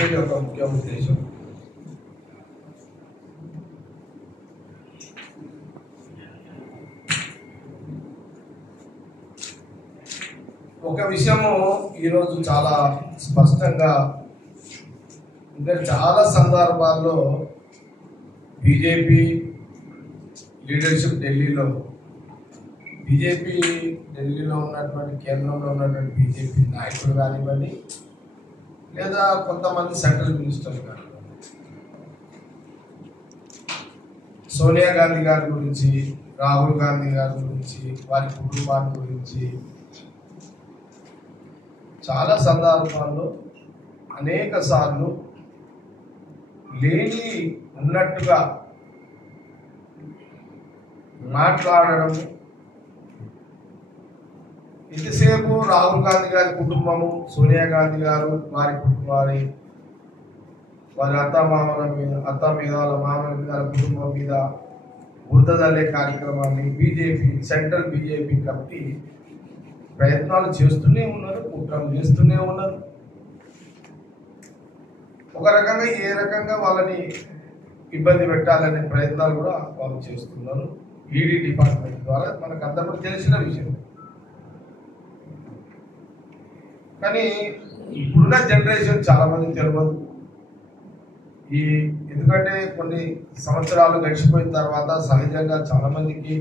చెప్పేది ఒక ముఖ్య ఉద్దేశం. ఒక విషయము ఈరోజు చాలా స్పష్టంగా, ఇంకా చాలా సందర్భాల్లో బీజేపీ లీడర్షిప్ ఢిల్లీలో ఉన్నటువంటి కేంద్రంలో ఉన్నటువంటి బీజేపీ నాయకులు కానివ్వండి, లేదా కొంతమంది సెంట్రల్ మినిస్టర్లు కానివ్వండి, సోనియా గాంధీ గారి గురించి, రాహుల్ గాంధీ గారి గురించి, వారి కుటుంబాన్ని గురించి చాలా సందర్భాల్లో అనేక సార్లు లేని ఉన్నట్టుగా మాట్లాడడం. ఇంతసేపు రాహుల్ గాంధీ గారి కుటుంబము, సోనియా గాంధీ గారు, వారి కుటుంబాన్ని, వారి అత్తమామల కుటుంబం మీద బురద జల్లే కార్యక్రమాన్ని సెంట్రల్ బీజేపీ కమిటీ ప్రయత్నాలు చేస్తూనే ఉన్నారు, కుట్రలు చేస్తూనే ఉన్నారు. ఒక రకంగా ఏ రకంగా వాళ్ళని ఇబ్బంది పెట్టాలనే ప్రయత్నాలు కూడా వాళ్ళు చేస్తున్నారు. ఈడీ డిపార్ట్మెంట్ ద్వారా మనకు అందరూ తెలిసిన విషయం. కానీ ఇప్పుడున్న జనరేషన్ చాలా మంది తెలియదు. ఎందుకంటే కొన్ని సంవత్సరాలు గడిచిపోయిన తర్వాత సహజంగా చాలా మందికి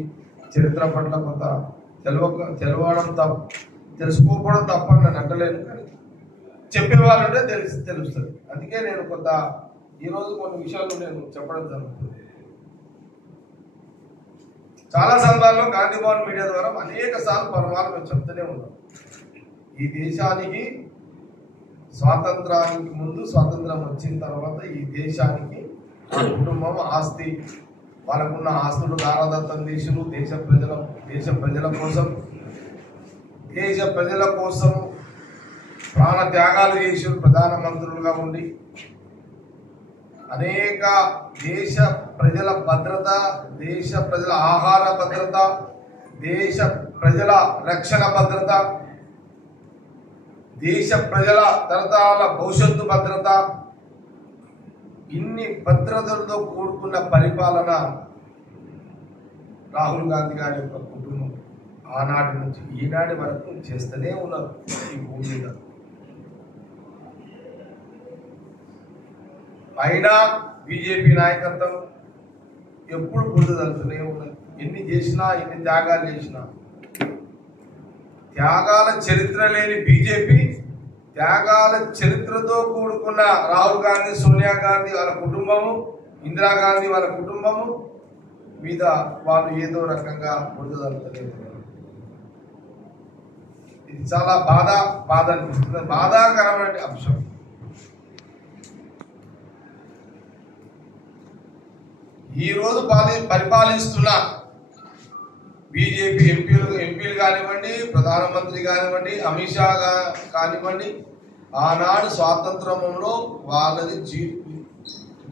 చరిత్ర పట్ల కొంత తెలుసుకోకపోవడం తప్ప నేను అంటలేను, కానీ చెప్పేవాళ్ళంటే తెలుస్తుంది. అందుకే నేను ఈరోజు కొన్ని విషయాలు నేను చెప్పడం జరుగుతుంది. చాలా సందర్భాల్లో గాంధీ భవన్ మీడియా ద్వారా అనేక సార్లు పరమాలు మేము చెప్తూనే ఉన్నాం. ఈ దేశానికి స్వాతంత్రానికి ముందు, స్వాతంత్రం వచ్చిన తర్వాత ఈ దేశానికి కుటుంబం, ఆస్తి, వాళ్ళకున్న ఆస్తులు దారాదత్తం చేసిరు. దేశ ప్రజల కోసం ప్రాణ త్యాగాలు చేసిరు. ప్రధానమంత్రులుగా ఉండి అనేక దేశ ప్రజల భద్రత, దేశ ప్రజల ఆహార భద్రత, దేశ ప్రజల రక్షణ భద్రత, దేశ ప్రజల తరతరాల భవిష్యత్తు భద్రత, ఇన్ని భద్రతలతో కూడుకున్న పరిపాలన రాహుల్ గాంధీ గారి యొక్క కుటుంబం ఆనాటి నుంచి ఈనాటి వరకు చేస్తూనే ఉన్నారు. ఈ భూమి మీద అయినా బీజేపీ నాయకత్వం ఎప్పుడు బురదలుతూనే ఉన్నది. ఎన్ని చేసినా, ఎన్ని త్యాగాలు చేసినా, త్యాగాల చరిత్ర లేని బీజేపీ, త్యాగాల చరిత్రతో కూడుకున్న రాహుల్ గాంధీ, సోనియా గాంధీ వాళ్ళ కుటుంబము, ఇందిరాగాంధీ వాళ్ళ కుటుంబము మీద వాళ్ళు ఏదో రకంగా బురదలుతూనే ఉన్నారు. ఇది చాలా బాధ అనిపిస్తుంది, బాధాకరమైన అంశం. ఈరోజు పరిపాలిస్తున్న బీజేపీ ఎంపీలు కానివ్వండి, ప్రధానమంత్రి కానివ్వండి, అమిత్ షా కానివ్వండి, ఆనాడు స్వాతంత్రంలో వాళ్ళది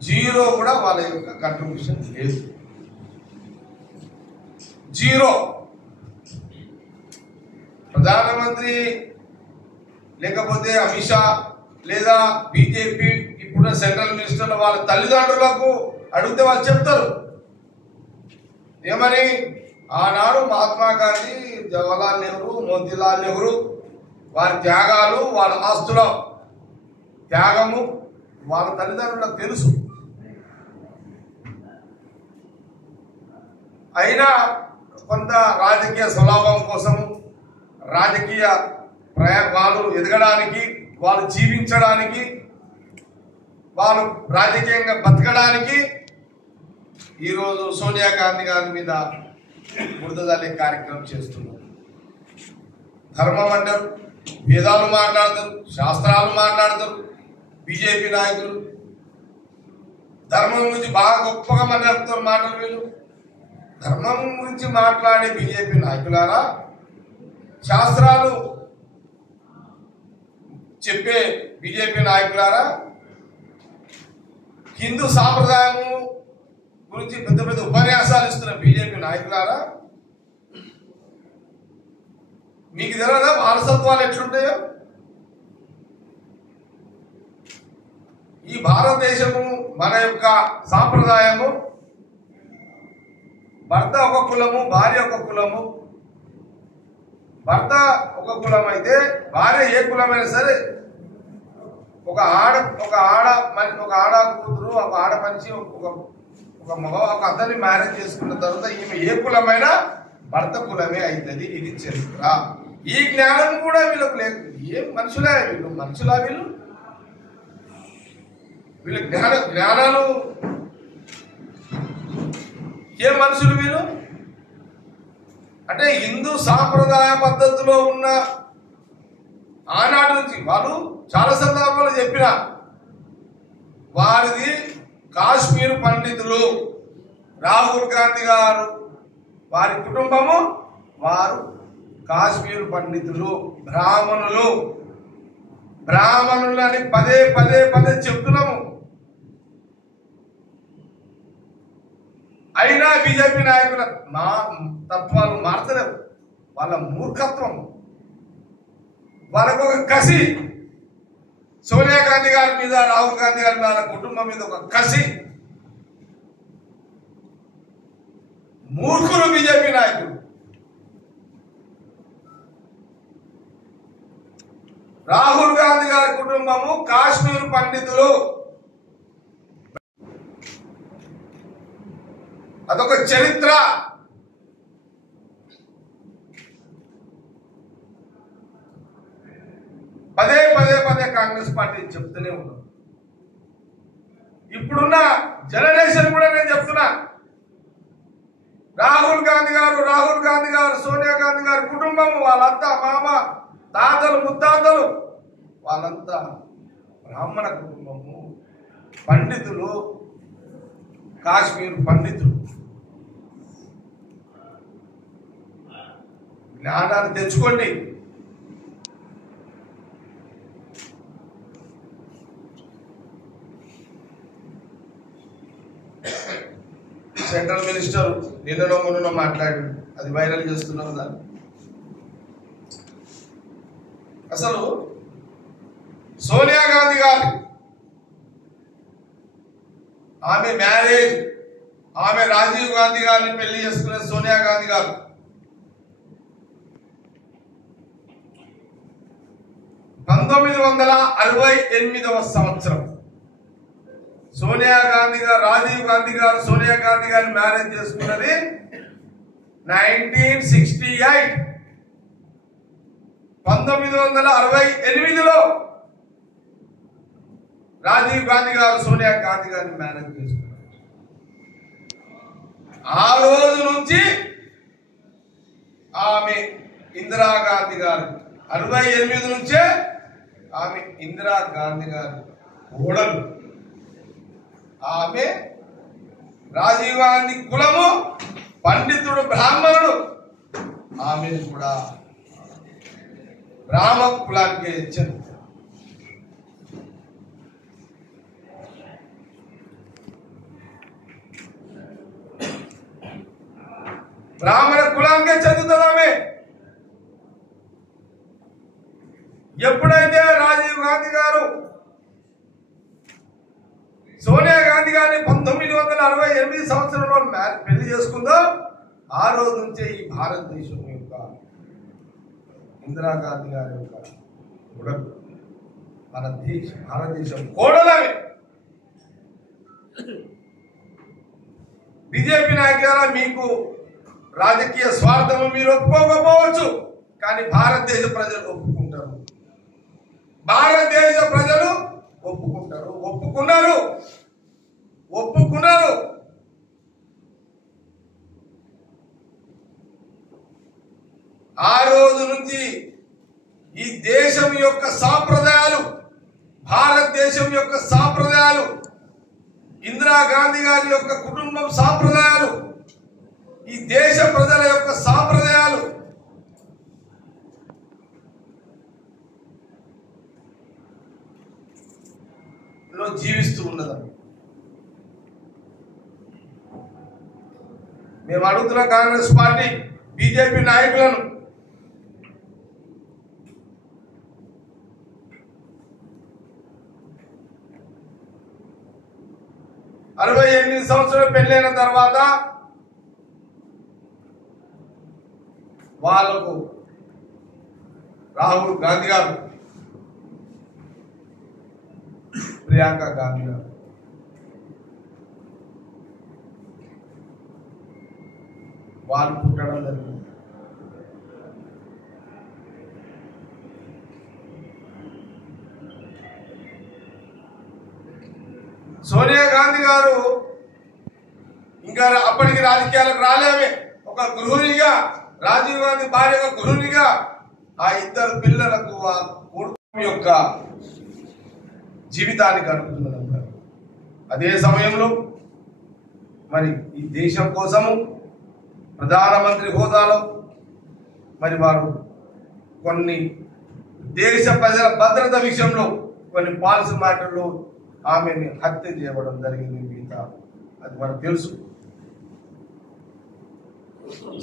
జీరో కూడా వాళ్ళ యొక్క కంట్రిబ్యూషన్ లేదు. జీరో. ప్రధానమంత్రి లేకపోతే అమిత్ షా లేదా బీజేపీ ఇప్పుడు సెంట్రల్ మినిస్టర్లు వాళ్ళ తల్లిదండ్రులకు అడిగితే వాళ్ళు చెప్తారు ఏమని, ఆనాడు మహాత్మా గాంధీ, జవహర్లాల్ నెహ్రూ, మోతీలాల్ నెహ్రూ వారి త్యాగాలు, వాళ్ళ ఆస్తుల త్యాగము వాళ్ళ తల్లిదండ్రులకు తెలుసు. అయినా కొంత రాజకీయ స్వలాభం కోసం, రాజకీయ వాళ్ళు ఎదగడానికి, వాళ్ళు జీవించడానికి, వాళ్ళు రాజకీయంగా బతకడానికి ఈరోజు సోనియా గాంధీ గారి మీద బురద జల్లే కార్యక్రమం చేస్తున్నారు. ధర్మం అంటారు, వేదాలు మాట్లాడతారు, శాస్త్రాలు మాట్లాడతారు బీజేపీ నాయకులు. ధర్మం గురించి బాగా గొప్పగా మాట్లాడుతారు మాటలు వీళ్ళు. ధర్మం గురించి మాట్లాడే బీజేపీ నాయకులారా, శాస్త్రాలు చెప్పే బీజేపీ నాయకులారా, హిందూ సాంప్రదాయము గురించి పెద్ద పెద్ద ఉపన్యాసాలు ఇస్తున్న బీజేపీ నాయకులారా, మీకు తెలియదా వారసత్వాలు ఎట్లుంటాయో? ఈ భారతదేశము మన యొక్క సాంప్రదాయము భర్త ఒక కులము, భార్య ఒక కులము. భర్త ఒక కులం అయితే భార్య ఏ కులమైనా సరే ఒక ఆడ కూతురు, ఒక ఆడ మనిషి, ఒక మగ ఒక అతన్ని మ్యారేజ్ చేసుకున్న తర్వాత ఈమె ఏ కులమైనా భర్త కులమే అవుతుంది. ఇది చరిత్ర. ఈ జ్ఞానం కూడా వీళ్ళకు లేదు. ఏం మనుషులే వీళ్ళు, మనుషులా వీళ్ళు జ్ఞానాలు ఏ మనుషులు వీళ్ళు అంటే హిందూ సాంప్రదాయ పద్ధతిలో ఉన్న ఆనాటి నుంచి వాళ్ళు చాలా సందర్భాలు చెప్పిన వారిది కాశ్మీర్ పండితులు రాహుల్ గాంధీ గారు వారి కుటుంబము వారు కాశ్మీర్ పండితులు బ్రాహ్మణులు అని పదే చెప్తున్నాము. అయినా బీజేపీ నాయకుల తత్వాలు మార్చలేవు. వాళ్ళ మూర్ఖత్వం, వాళ్ళకు ఒక కసి, సోనియా గాంధీ గారి మీద, రాహుల్ గాంధీ గారి మీద, వాళ్ళ కుటుంబం మీద ఒక కసి. మూర్ఖులు బీజేపీ నాయకులు. రాహుల్ గాంధీ గారి కుటుంబము కాశ్మీర్ పండితులు. అదొక చరిత్ర. పదే కాంగ్రెస్ పార్టీ చెప్తూనే ఉన్నాం. ఇప్పుడున్న జనరేషన్ కూడా నేను చెప్తున్నా, రాహుల్ గాంధీ గారు సోనియా గాంధీ గారి కుటుంబం, వాళ్ళంతా మామ, తాతలు, ముత్తాతలు, వాళ్ళంతా బ్రాహ్మణ కుటుంబము, పండితులు, కాశ్మీర్ పండితులు. జ్ఞానాన్ని తెచ్చుకోండి. సెంట్రల్ మినిస్టర్ నిన్ననో మాట్లాడి అది వైరల్ చేస్తున్నాం దాన్ని. అసలు సోనియా గాంధీ గారు ఆమె మ్యారేజ్, ఆమె రాజీవ్ గాంధీ గారిని పెళ్లి చేసుకునే సోనియా గాంధీ గారు 1968వ సంవత్సరం సోనియా గాంధీ గారు, రాజీవ్ గాంధీ గారు సోనియా గాంధీ గారిని మ్యారేజ్ చేసుకున్నది 1968. 1968లో రాజీవ్ గాంధీ గారు సోనియా గాంధీ గారిని మ్యారేజ్ చేసుకున్నారు. ఆ రోజు నుంచి ఆమె ఇందిరాగాంధీ గారు 68 నుంచే ఆమె ఇందిరాగాంధీ గారు కోడలు. ఆమె రాజీవ్ గాంధీ కులము పండితుడు, బ్రాహ్మణుడు. ఆమె కూడా బ్రాహ్మ కులానికి చెందిన బ్రాహ్మణ కులానికే చెందుతుంది ఆమె. ఎప్పుడైతే రాజీవ్ గాంధీ గారు సోనియా గాంధీ గారిని 1968 సంవత్సరంలో పెళ్లి చేసుకుందో ఆ రోజు నుంచే ఈ భారతదేశం యొక్క ఇందిరాగాంధీ గారి యొక్క కోడలు, మన భారతదేశం కోడలమే. బీజేపీ నాయకులారా, మీకు రాజకీయ స్వార్థము మీరు ఒప్పుకోకపోవచ్చు, కానీ భారతదేశ ప్రజలు ఒప్పుకుంటారు. భారతదేశ ప్రజలు ఒప్పుకుంటారు, ఒప్పుకున్నారు. ఆ రోజు నుంచి ఈ దేశం యొక్క సాంప్రదాయాలు, భారతదేశం యొక్క సాంప్రదాయాలు, ఇందిరాగాంధీ గారి యొక్క కుటుంబం సాంప్రదాయాలు, ఈ దేశ ప్రజల యొక్క సాంప్రదాయాలు జీవిస్తూ ఉన్నదని మేము అడుగుతున్న కాంగ్రెస్ పార్టీ, బీజేపీ నాయకులను 68 సంవత్సరాలు పెళ్ళైన తర్వాత వాళ్ళకు రాహుల్ గాంధీ గారు, ప్రియాంక గాంధీ గారు వాళ్ళు పుట్టడం జరిగింది. సోనియా గాంధీ గారు ఇంకా అప్పటికి రాజకీయాలకు రాలేమే. ఒక గృహిణిగా, రాజీవ్ గాంధీ భార్యగా గృహిణిగా ఆ ఇద్దరు పిల్లలకు ఆ కొడుకు యొక్క జీవితాన్ని గడుపుతున్నారు. అదే సమయంలో మరి ఈ దేశం కోసము ప్రధానమంత్రి హోదాలో మరి వారు కొన్ని దేశ ప్రజల భద్రత విషయంలో కొన్ని పాలసీ మ్యాటర్లో ఆమెని హత్య చేయడం జరిగింది. మిగతా అది మనకు తెలుసు.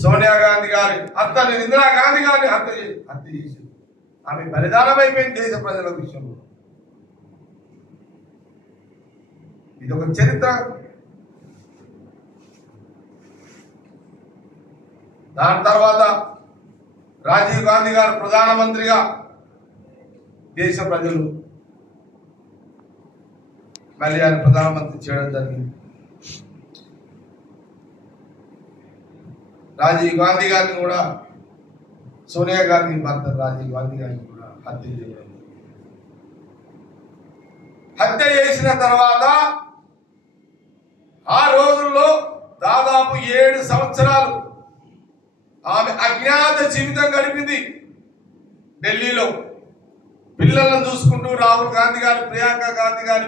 సోనియా గాంధీ గారి అత్తని ఇందిరా గాంధీ గారిని హత్య చేసి ఆమె బలిదానం అయిపోయింది దేశ ప్రజల విషయంలో. ఇది ఒక చరిత్ర. దాని తర్వాత రాజీవ్ గాంధీ గారు ప్రధానమంత్రిగా దేశ ప్రజలు మళ్ళీ ఆయన ప్రధానమంత్రి చేయడం జరిగింది. రాజీవ్ గాంధీ గారిని కూడా, సోనియా గాంధీ భర్త రాజీవ్ గాంధీ గారిని కూడా హత్య చేయడం. హత్య చేసిన తర్వాత ఆ రోజుల్లో దాదాపు 7 సంవత్సరాలు ఆమె అజ్ఞాత జీవితం గడిపింది ఢిల్లీలో. పిల్లలను చూసుకుంటూ రాహుల్ గాంధీ గారి, ప్రియాంక గాంధీ గారి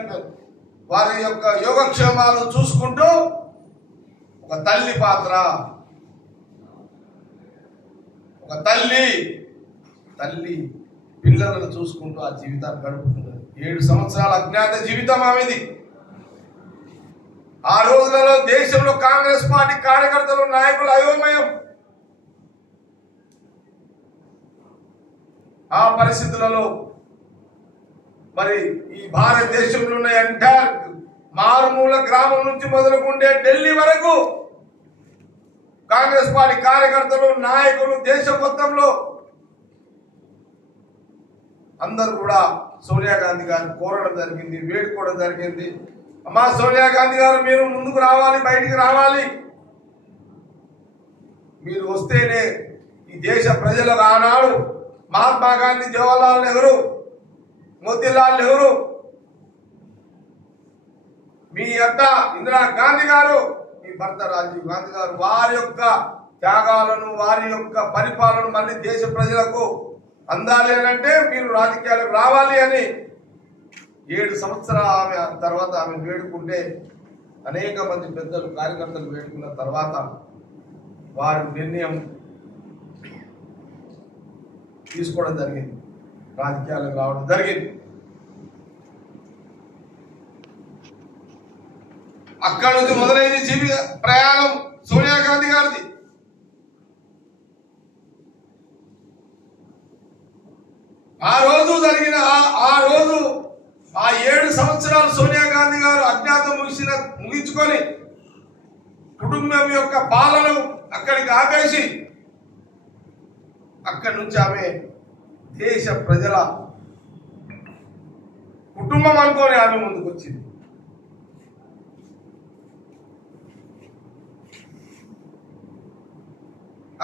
వారి యొక్క యోగక్షేమాలను చూసుకుంటూ ఒక తల్లి పాత్ర, ఒక తల్లి పిల్లలను చూసుకుంటూ ఆ జీవితాన్ని గడుపుతున్నది. 7 సంవత్సరాల అజ్ఞాత జీవితం ఆమెది. ఆ రోజులలో దేశంలో కాంగ్రెస్ పార్టీ కార్యకర్తలు, నాయకులు అయోమయం. ఆ పరిస్థితులలో మరి ఈ భారతదేశంలో ఉన్న ఎంటైర్ మారుమూల గ్రామం నుంచి మొదలుకుంటే ఢిల్లీ వరకు కాంగ్రెస్ పార్టీ కార్యకర్తలు, నాయకులు దేశం మొత్తంలో అందరూ కూడా సోనియా గాంధీ గారిని కోరడం జరిగింది, వేడుకోవడం జరిగింది. అమ్మా సోనియా గాంధీ గారు, మీరు ముందుకు రావాలి, బయటికి రావాలి. మీరు వస్తేనే ఈ దేశ ప్రజలకు ఆనాడు మహాత్మా గాంధీ, జవహర్లాల్ నెహ్రూ, మోతీలాల్ నెహ్రూ, మీ అత్త ఇందిరా గాంధీ గారు, మీ భర్త రాజీవ్ గాంధీ గారు వారి యొక్క త్యాగాలను, వారి యొక్క పరిపాలన మళ్ళీ దేశ ప్రజలకు అందాలి అని అంటే మీరు రాజకీయాలకు రావాలి అని 7 సంవత్సరాల ఆమె తర్వాత ఆమె వేడుకుంటే అనేక మంది పెద్దలు, కార్యకర్తలు వేడుకున్న తర్వాత వారు నిర్ణయం తీసుకోవడం జరిగింది, రాజకీయాలకు రావడం జరిగింది. అక్కడి నుంచి మొదలైంది జీవిత ప్రయాణం సోనియా గాంధీ గారిది. ఆ రోజు జరిగిన ఆ రోజు ఆ 7 సంవత్సరాలు సోనియా గాంధీ గారు అజ్ఞాతం ముగించుకొని కుటుంబం యొక్క పాలన అక్కడికి ఆపేసి అక్కడి నుంచి ఆమె దేశ ప్రజల కుటుంబం అనుకొని ఆమె ముందుకు వచ్చింది.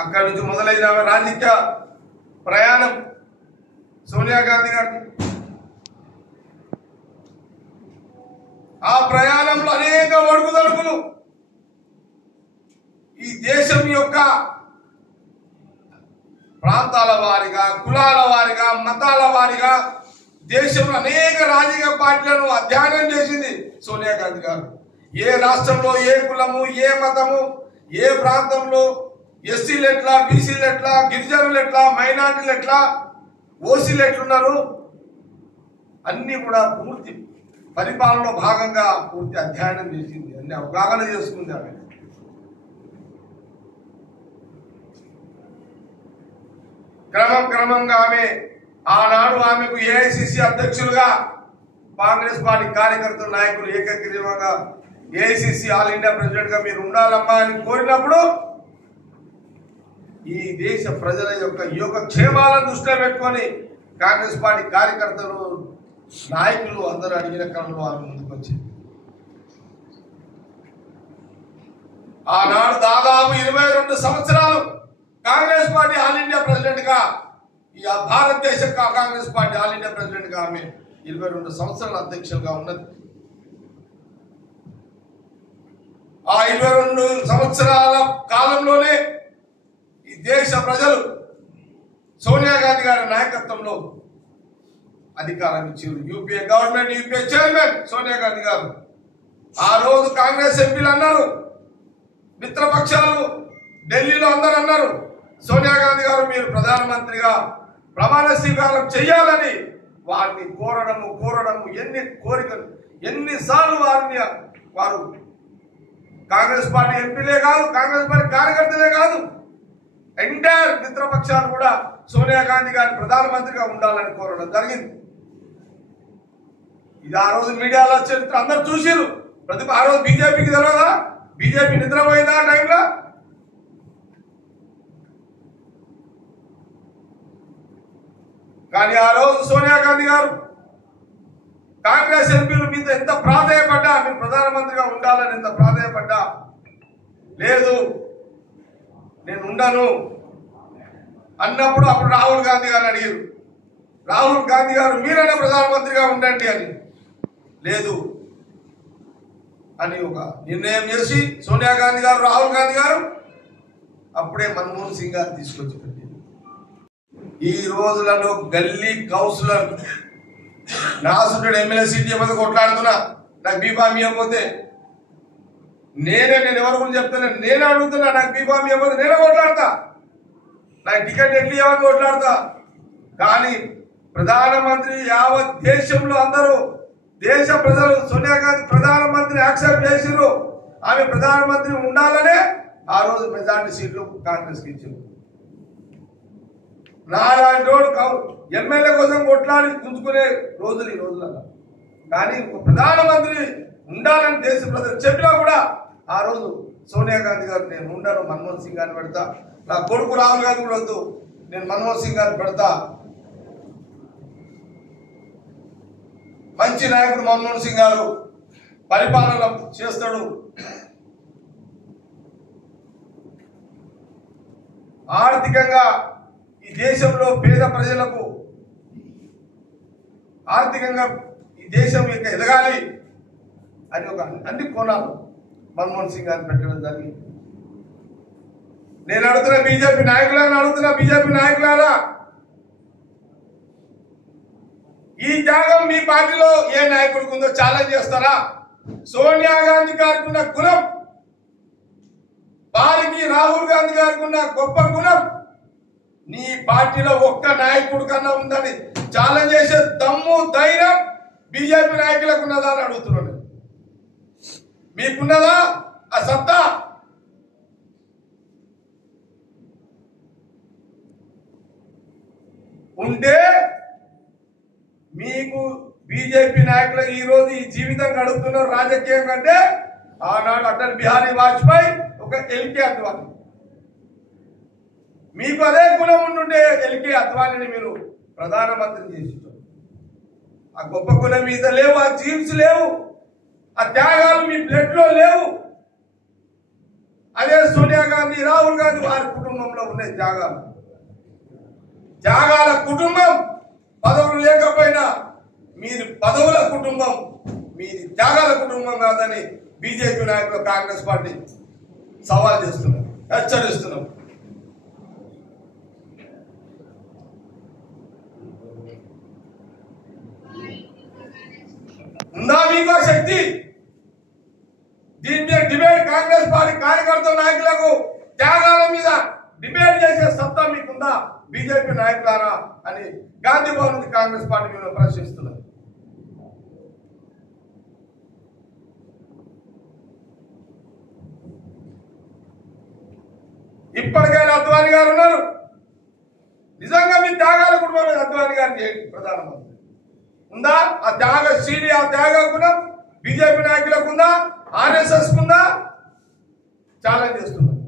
అక్కడి నుంచి మొదలైన ఆమె రాజకీయ ప్రయాణం సోనియా గాంధీ గారికి. ఆ ప్రయాణంలో అనేక ఒడుగుదొడుకులు, ఈ దేశం యొక్క ప్రాంతాల వారిగా, కులాల వారిగా, మతాల వారిగా దేశంలో అనేక రాజకీయ పార్టీలను అధ్యయనం చేసింది సోనియా గాంధీ గారు. ఏ రాష్ట్రంలో ఏ కులము, ఏ మతము, ఏ ప్రాంతంలో ఎస్సీలు ఎట్లా, బీసీలు ఎట్లా, గిరిజనులు ఎట్లా, మైనార్టీలు ఎట్లా, ఓసీలు ఎట్లున్నారు, అన్ని కూడా పూర్తి పరిపాలనలో భాగంగా పూర్తి అధ్యయనం చేసింది, అన్ని అవగాహన చేసుకుంది ఆమె. క్రమంగా ఆమె ఆనాడు ఆమెకు ఏఐసిసి అధ్యక్షులుగా కాంగ్రెస్ పార్టీ కార్యకర్తల నాయకులు ఏకగ్రీవంగా ఏఐసిసి ఆల్ ఇండియా ప్రెసిడెంట్ గా మీరు ఉండాలమ్మా అని కోరినప్పుడు ఈ దేశ ప్రజల యొక్క యోగక్షేమాలను దృష్టిలో పెట్టుకొని కాంగ్రెస్ పార్టీ కార్యకర్తలు నాయకులు అందరూ అడిగిన క్రమంలో ఆమె ముందుకు వచ్చింది. ఆనాడు దాదాపు 22 సంవత్సరాలు Congress party all India president గా ఈ భారతదేశ Congress party all India president గా ఆమె 22 సంవత్సరాల అధ్యక్షులుగా ఉన్నది. ఆ 22 సంవత్సరాల కాలంలోనే ఈ దేశ ప్రజలు సోనియా గాంధీ గారి నాయకత్వంలో అధికారం ఇచ్చారు. UPA government, UPA chairman Sonia Gandhi గారు. ఆ రోజు కాంగ్రెస్ ఎంపీలు అన్నారు, మిత్రపక్షాలు ఢిల్లీలో అందరూ అన్నారు, సోనియా గాంధీ గారు మీరు ప్రధానమంత్రిగా ప్రమాణ స్వీకారం చేయాలని వారిని కోరడము ఎన్ని కోరికలు, ఎన్నిసార్లు వారు కాంగ్రెస్ పార్టీ ఎంపీలే కాదు, కాంగ్రెస్ పార్టీ కార్యకర్తలే కాదు, ఎంటైర్ మిత్రపక్షాలు కూడా సోనియా గాంధీ గారిని ప్రధానమంత్రిగా ఉండాలని కోరడం జరిగింది. ఇది ఆ రోజు మీడియాలో చరిత్ర అందరూ చూసిరు. ఆ రోజు బీజేపీకి తెలియదా? బీజేపీ నిద్రపోయిందా ఆ టైంలో? కానీ ఆ రోజు సోనియా గాంధీ గారు కాంగ్రెస్ ఎంపీలు మీద ఎంత ప్రాధాన్యపడ్డా, మీరు ప్రధానమంత్రిగా ఉండాలని ఎంత ప్రాధాన్యపడ్డా, లేదు నేను ఉండను అన్నప్పుడు అప్పుడు రాహుల్ గాంధీ గారు అడిగారు, రాహుల్ గాంధీ గారు మీరైనా ప్రధానమంత్రిగా ఉండండి అని. లేదు అని ఒక నిర్ణయం చేసి సోనియా గాంధీ గారు, రాహుల్ గాంధీ గారు అప్పుడే మన్మోహన్ సింగ్ గారు తీసుకొచ్చి పెట్టారు. ఈ రోజులలో గల్లీ కౌన్సిలర్ నాసుడు ఎమ్మెల్యే సీట్ చెప్పదు కొట్లాడుతున్నా, నాకు బీఫామ్ ఇవ్వకపోతే నేను ఎవరి గురించి చెప్తాను, నేనే అడుగుతున్నా, నాకు బీఫామ్ ఇవ్వకపోతే నేనే కొట్లాడతా, నాకు టికెట్ ఎట్లు ఇవ్వని కొట్లాడతా. కానీ ప్రధానమంత్రి యావత్ దేశంలో అందరూ దేశ ప్రజలు సోనియా గాంధీ ప్రధానమంత్రి యాక్సెప్ట్ చేసిరు. ఆమె ప్రధానమంత్రి ఉండాలనే ఆ రోజు మెజార్టీ సీట్లు కాంగ్రెస్కి ఇచ్చారు. నాలాంటి ఎమ్మెల్యే కోసం కొట్లాడి గుంజుకునే రోజులు ఈ రోజులలో. కానీ ప్రధానమంత్రి ఉండాలని దేశ ప్రజలు చెప్పినా కూడా ఆ రోజు సోనియా గాంధీ గారు నేను ఉండను, మన్మోహన్ సింగ్ గారిని పెడతా, నా కొడుకు రాహుల్ గాంధీ కూడా వద్దు, నేను మన్మోహన్ సింగ్ గారిని పెడతా. మంచి నాయకుడు మన్మోహన్ సింగ్ గారు పరిపాలన చేస్తాడు. ఆర్థికంగా ఈ దేశంలో పేద ప్రజలకు ఆర్థికంగా ఈ దేశం యొక్క ఎదగాలి అని ఒక అన్ని కోణాలు మన్మోహన్ సింగ్ గారిని పెట్టడం జరిగింది. నేను అడుగుతున్న బీజేపీ నాయకులారా, ఈ త్యాగం మీ పార్టీలో ఏ నాయకుడికి ఉందో ఛాలెంజ్ చేస్తారా? సోనియా గాంధీ గారికి ఉన్న గుణం, వారికి రాహుల్ గాంధీ గారికి ఉన్న గొప్ప గుణం నీ పార్టీలో ఒక్క నాయకుడి కన్నా ఉందని ఛాలెంజ్ చేసే దమ్ము ధైర్యం బీజేపీ నాయకులకు ఉన్నదా అని అడుగుతున్నాను. మీకున్నదా ఆ సత్తా? ఉంటే మీకు బీజేపీ నాయకులు ఈ రోజు ఈ జీవితం గడుపుతున్న రాజకీయం కంటే ఆనాడు అటల్ బిహారీ వాజ్పేయి ఒక ఎల్కే అద్వానీ, మీకు అదే గుణం ఉంటుండే ఎల్కే అద్వానీని మీరు ప్రధానమంత్రి చేసి, ఆ గొప్ప గుణం మీద లేవు, ఆ జీన్స్ లేవు, ఆ త్యాగాలు మీ బ్లడ్ లో లేవు. అదే సోనియా గాంధీ, రాహుల్ గాంధీ వారి కుటుంబంలో ఉండే త్యాగాల కుటుంబం. పదవులు లేకపోయినా మీరు పదవుల కుటుంబం, మీది త్యాగాల కుటుంబం కాదని బీజేపీ నాయకులు కాంగ్రెస్ పార్టీ సవాల్ చేస్తున్నారు, హెచ్చరిస్తున్నారు. ఉందా మీకు శక్తి? దీని మీద డిబేట్ కాంగ్రెస్ పార్టీ కార్యకర్తల నాయకులకు త్యాగాల మీద డిబేట్ చేసే సత్తా మీకుందా బీజేపీ నాయకులారా అని గాంధీ భవన్ నుంచి కాంగ్రెస్ పార్టీ మీద ప్రశ్నిస్తున్నారు. ఇప్పటికైనా అద్వానీ గారు ఉన్నారు, నిజంగా మీ త్యాగాల కుటుంబం మీద అద్వానీ గారిని చేయండి ప్రధానమంత్రి. ఉందా ఆ త్యాగశీలి, ఆ త్యాగ గుణం బీజేపీ నాయకులకు ఉందా? ఆర్ఎస్ఎస్ కుందా ఛాలెంజ్ చేస్తున్నారు.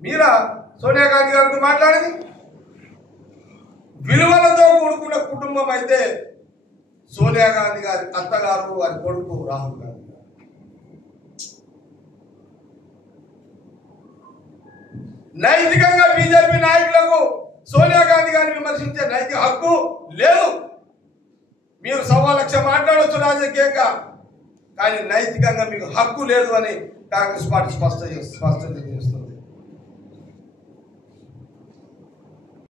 మీరా సోనియా గాంధీ గారితో మాట్లాడింది? విలువలతో కూడుకున్న కుటుంబం అయితే సోనియా గాంధీ గారి అత్తగారు, వారి కొడుకు రాహుల్ గాంధీ గారు. నైతికంగా బీజేపీ నాయకులకు సోనియా గాంధీ గారిని విమర్శించే నైతిక హక్కు లేదు. మీరు 1,00,000 మాట్లాడవచ్చు రాజకీయంగా, కానీ నైతికంగా మీకు హక్కు లేదు అని కాంగ్రెస్ పార్టీ స్పష్టత చేస్తుంది.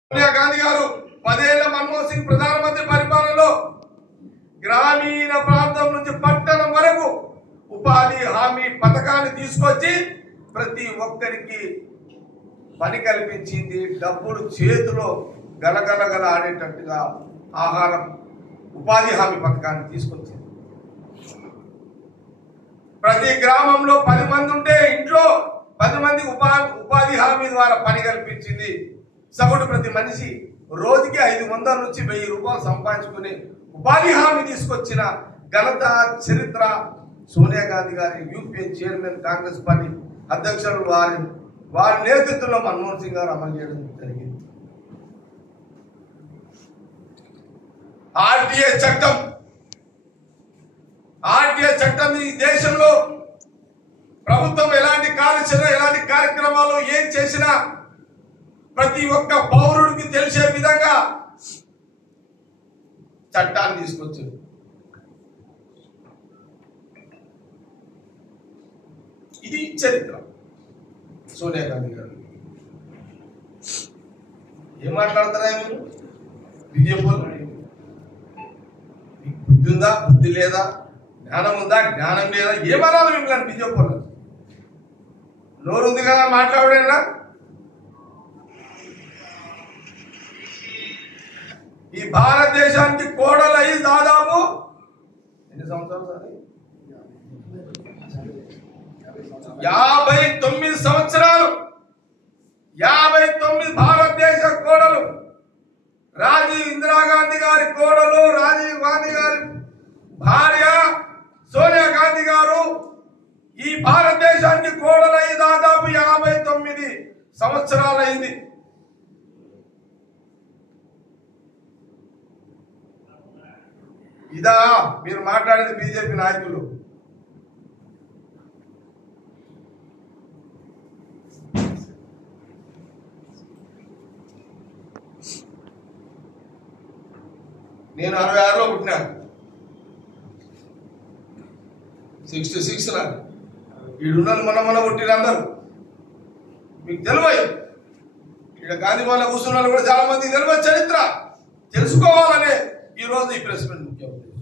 సోనియా గాంధీ గారు 10 ఏళ్ల మన్మోహన్ సింగ్ ప్రధానమంత్రి పరిపాలనలో గ్రామీణ ప్రాంతం నుంచి పట్టణం వరకు ఉపాధి హామీ పథకాన్ని తీసుకొచ్చి ప్రతి ఒక్కరికి పని కల్పించింది. డబ్బులు చేతిలో గలగలగల ఆడేటట్టుగా ఆహారం ఉపాధి హామీ పథకాన్ని తీసుకొచ్చింది. ప్రతి గ్రామంలో 10 మంది ఉంటే ఇంట్లో 10 మందికి ఉపాధి హామీ ద్వారా పని కల్పించింది. సగటు ప్రతి మనిషి రోజుకి 500 నుంచి 1000 రూపాయలు సంపాదించుకుని ఉపాధి హామీ తీసుకొచ్చిన ఘనత చరిత్ర సోనియా గాంధీ గారి యూపీఏ చైర్మన్, కాంగ్రెస్ పార్టీ అధ్యక్షులు వారి నేతృత్వంలో మన్మోహన్ సింగ్ గారు అమలు చేయడం జరిగింది. ఆర్టీఏ చట్టం ఈ దేశంలో ప్రభుత్వం ఎలాంటి కార్యక్రమాలు ఏం చేసినా ప్రతి ఒక్క పౌరుడికి తెలిసే విధంగా చట్టాన్ని తీసుకొచ్చింది. ఇది చరిత్ర. సోనియా గాంధీ గారు ఏం మాట్లాడతారా? మీరు బీజేపీ బుద్ధి ఉందా, బుద్ధి లేదా, జ్ఞానం ఉందా, జ్ఞానం లేదా, ఏమనాలి మిమ్మల్ని? బీజేపీ వాళ్ళు నోరు ఉంది కదా మాట్లాడేనా? ఈ భారతదేశానికి కోడలై దాదాపు ఎన్ని సంవత్సరాలు? 59 సంవత్సరాలు. 59 భారతదేశ కోడలు. ఇందిరాగాంధీ గారి కోడలు, రాజీవ్ గాంధీ గారి భార్య సోనియా గాంధీ గారు ఈ భారతదేశానికి కోడలై దాదాపు 59 సంవత్సరాలైంది. ఇదా మీరు మాట్లాడేది బీజేపీ నాయకులు? నేను 66లో పుట్టినాను, 66 నాకు. ఈడున్నలు మన పుట్టిన అందరూ మీకు తెలియదు. ఇక్కడ గాంధీ భవన్లో కూర్చున్న వాళ్ళు కూడా చాలా మంది తెలియదు. చరిత్ర తెలుసుకోవాలనే ఈరోజు ఈ ప్రెస్ మీట్ ముఖ్య ఉద్దేశం.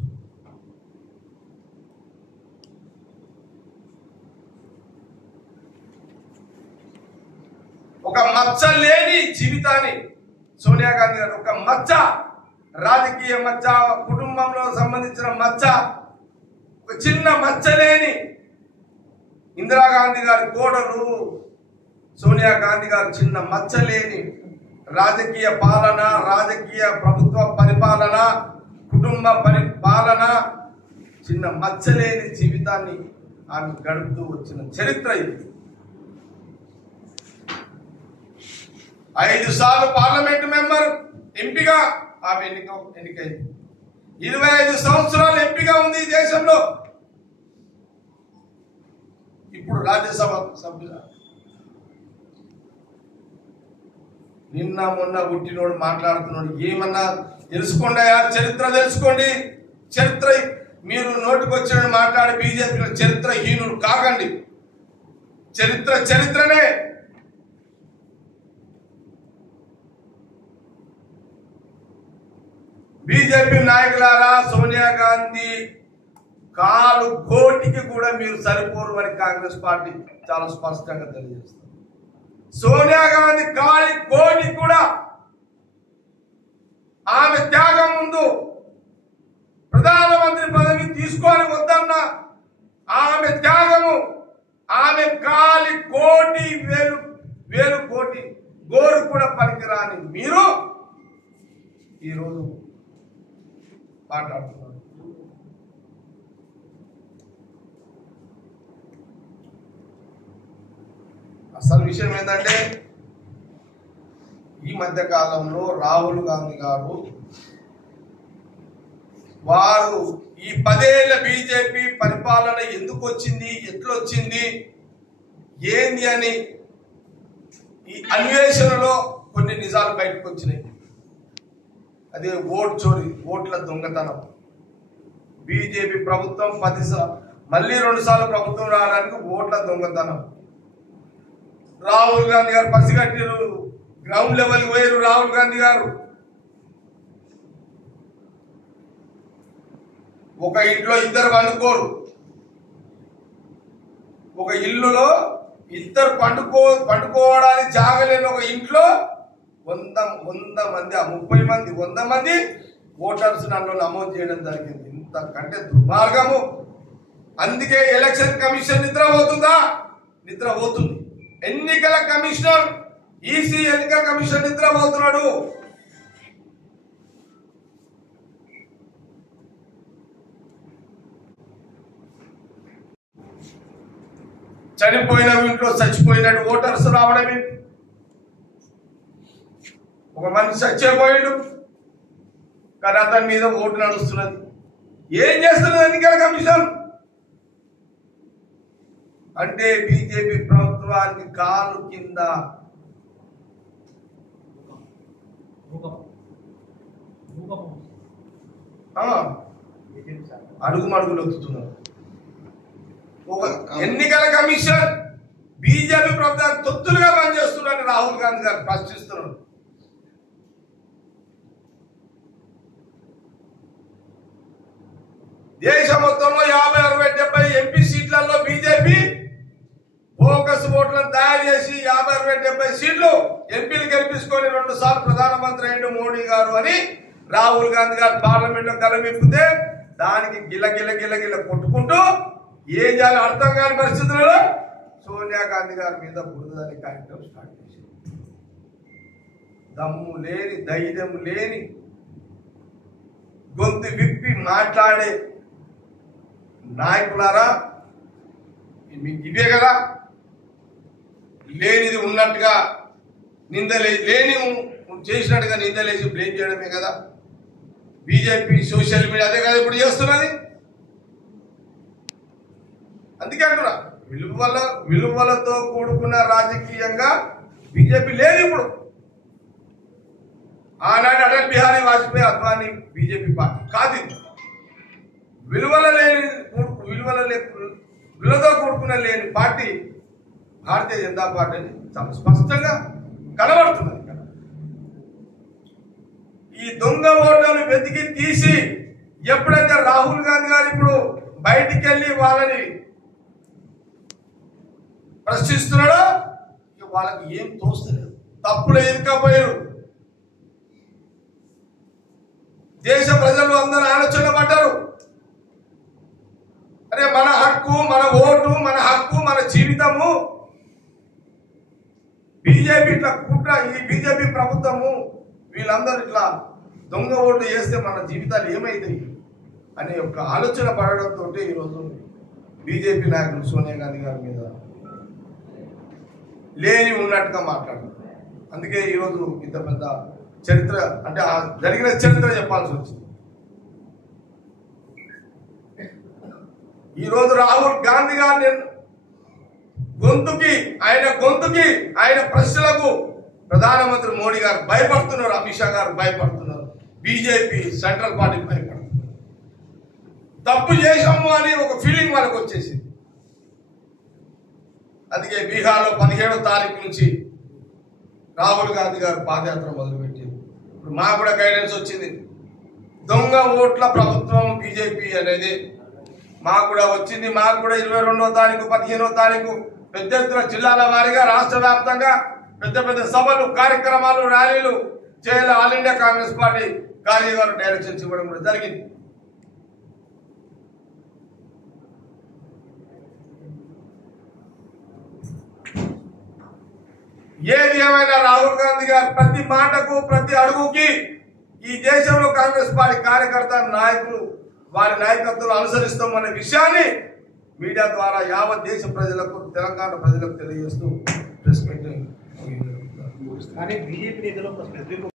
ఒక మచ్చ లేని జీవితాన్ని సోనియా గాంధీ గారు, ఒక మచ్చ, రాజకీయ మచ్చ, కుటుంబంలో సంబంధించిన మచ్చ, ఒక చిన్న మచ్చ లేని ఇందిరాగాంధీ గారి కోడలు సోనియా గాంధీ గారు చిన్న మచ్చ లేని రాజకీయ పాలన, రాజకీయ ప్రభుత్వ పరిపాలన, కుటుంబ పరిపాలన, చిన్న మచ్చలేని జీవితాన్ని ఆమె గడుపుతూ వచ్చిన చరిత్ర ఇది. 5 సార్లు పార్లమెంట్ మెంబర్ ఎంపీగా ఆమె ఎన్నికైంది. 25 సంవత్సరాలు ఎంపీగా ఉంది ఈ దేశంలో. ఇప్పుడు రాజ్యసభ సభ్యులు. నిన్న మొన్న పుట్టినోడు మాట్లాడుతున్నాడు. ఏమన్నా తెలుసుకోండి, చరిత్ర తెలుసుకోండి. చరిత్ర మీరు నోటికొచ్చిన మాట్లాడి బీజేపీలో చరిత్రహీనులు కాకండి. చరిత్రనే. బీజేపీ నాయకులారా, సోనియా గాంధీ కాలు కోటికి కూడా మీరు సరిపోరు అని కాంగ్రెస్ పార్టీ చాలా స్పష్టంగా తెలియజేస్తుంది. సోనియా గాంధీ కాలి కోటి కూడా ఆమె త్యాగం ముందు ప్రధానమంత్రి పదవి తీసుకొని వద్దన్న ఆమె త్యాగము, ఆమె కాలి కోటి వేలు కోటి గోరు కూడా పనికిరాని మీరు ఈరోజు మాట్లాడుతున్నారు. అసలు విషయం ఏంటంటే ఈ మధ్య కాలంలో రాహుల్ గాంధీ గారు వారు ఈ 10 ఏళ్ల బీజేపీ పరిపాలన ఎందుకు వచ్చింది, ఎట్లొచ్చింది, ఏంది అని ఈ అన్వేషణలో కొన్ని నిజాలు బయటకు వచ్చినాయి. అదే ఓట్ చోరీ, ఓట్ల దొంగతనం. బీజేపీ ప్రభుత్వం మళ్ళీ 2 సార్లు ప్రభుత్వం రావడానికి ఓట్ల దొంగతనం. రాహుల్ గాంధీ గారు పసిగట్టిరు, గ్రౌండ్ లెవెల్కి పోయారు. రాహుల్ గాంధీ గారు ఒక ఇంట్లో 2 పండుకోరు, ఒక ఇల్లులో 2 పండుకోవడానికి జాగలేని ఒక ఇంట్లో 100 మంది 30 మంది 100 మంది ఓటర్స్ నన్ను నమోదు చేయడం జరిగింది. ఇంతకంటే దుర్మార్గము. అందుకే ఎలక్షన్ కమిషన్ నిద్రపోతుందా? నిద్రపోతుంది. ఎన్నికల కమిషనర్, ఈసీ ఎన్నికల కమిషన్ నిద్రపోతున్నాడు. చనిపోయిన ఇంట్లో చచ్చిపోయినట్టు ఓటర్స్ రావడమే. ఒక మనిషి చచ్చిపోయాడు కానీ అతని మీద ఓటు నడుస్తున్నది. ఏం చేస్తున్నది ఎన్నికల కమిషన్? అంటే బీజేపీ ప్రభుత్వానికి కాలు కింద అడుగుమడుగులు వస్తున్నారు. ఒక ఎన్నికల కమిషన్ బీజేపీ ప్రభుత్వాన్ని తొత్తులుగా పనిచేస్తున్నారని రాహుల్ గాంధీ గారు ప్రశ్నిస్తున్నారు. దేశం మొత్తంలో 50, 60, 70 ఎంపీ సీట్లలో బీజేపీ ఫోకస్ ఓట్లను తయారు చేసి 50, 60, 70 సీట్లు ఎంపీలు గెలిపించుకొని 2 సార్లు ప్రధానమంత్రి అయ్యిండు మోడీ గారు అని రాహుల్ గాంధీ గారు పార్లమెంట్ లో గలమిప్పితే దానికి గిల కొట్టుకుంటూ ఏం చేయాలో అర్థం కాని పరిస్థితులలో సోనియా గాంధీ గారి మీద బురదని కార్యక్రమం స్టార్ట్ చేసింది. దమ్ము లేని, ధైర్యం లేని, గొంతు విప్పి మాట్లాడే నాయకులారా, మీకు ఇవే కదా. లేనిది ఉన్నట్టుగా లేని చేసినట్టుగా నిందలేసి బ్లేమ్ చేయడమే కదా బీజేపీ సోషల్ మీడియా. అదే కదా ఇప్పుడు చేస్తున్నది. అందుకే అంటున్నా, విలువలతో కూడుకున్న రాజకీయంగా బీజేపీ లేదు ఇప్పుడు. ఆనాడు అటల్ బిహారీ వాజ్పేయి అద్వానీ బీజేపీ పార్టీ కాదు. విలువలతో కూడుకున్న లేని పార్టీ భారతీయ జనతా పార్టీ అని చాలా స్పష్టంగా కనబడుతున్నది. ఈ దొంగ ఓట్లను వెతికి తీసి ఎప్పుడైతే రాహుల్ గాంధీ గారు ఇప్పుడు బయటికి వెళ్ళి వాళ్ళని ప్రశ్నిస్తున్నాడో వాళ్ళకి ఏం తోస్తలేదు. తప్పులు ఎదుకపోయారు. దేశ ప్రజలు అందరూ ఆలోచన పడ్డారు. అరే మన హక్కు, మన ఓటు, మన హక్కు, మన జీవితము బీజేపీ ఇట్లా కుట్ర, ఈ బీజేపీ ప్రభుత్వము వీళ్ళందరూ ఇట్లా దొంగ ఓట్లు చేస్తే మన జీవితాలు ఏమైతాయి అనే ఒక ఆలోచన పడడంతో ఈరోజు బీజేపీ నాయకులు సోనియా గాంధీ గారి మీద లేని ఉన్నట్టుగా మాట్లాడారు. అందుకే ఈరోజు ఇంత పెద్ద చరిత్ర, అంటే జరిగిన చరిత్ర చెప్పాల్సి వచ్చింది. ఈరోజు రాహుల్ గాంధీ గారిని గొంతుకి ఆయన ప్రశ్నలకు ప్రధానమంత్రి మోడీ గారు భయపడుతున్నారు, అమిత్ షా గారు భయపడుతున్నారు, బీజేపీ సెంట్రల్ పార్టీ భయపడుతున్నారు. తప్పు చేశాము అని ఒక ఫీలింగ్ వాళ్ళకి వచ్చేసింది. అందుకే బీహార్లో 17వ తారీఖు నుంచి రాహుల్ గాంధీ గారు పాదయాత్ర మొదలుపెట్టింది. ఇప్పుడు మాకు కూడా గైడెన్స్ వచ్చింది. దొంగ ఓట్ల ప్రభుత్వం బీజేపీ అనేది మాకు కూడా వచ్చింది. మాకు కూడా 22వ తారీఖు, 15వ తారీఖు పెద్ద ఎత్తున జిల్లాల వారీగా రాష్ట్ర వ్యాప్తంగా పెద్ద సభలు, కార్యక్రమాలు, ర్యాలీలు చేయాలి. ఆల్ ఇండియా కాంగ్రెస్ పార్టీ కార్యగారు డైరెక్షన్స్ ఇవ్వడం కూడా జరిగింది. ఏది ఏమైనా రాహుల్ గాంధీ గారు ప్రతి మాటకు, ప్రతి అడుగుకి ఈ దేశంలో కాంగ్రెస్ పార్టీ కార్యకర్త, నాయకులు వారి నాయకత్వం అనుసరిస్తామనే విషయాన్ని మీడియా ద్వారా యావత్ దేశ ప్రజలకు, తెలంగాణ ప్రజలకు తెలియజేస్తూ ప్రెస్ మీట్ కానీ బీజేపీ నేతలు ఒక స్పెసిఫిక్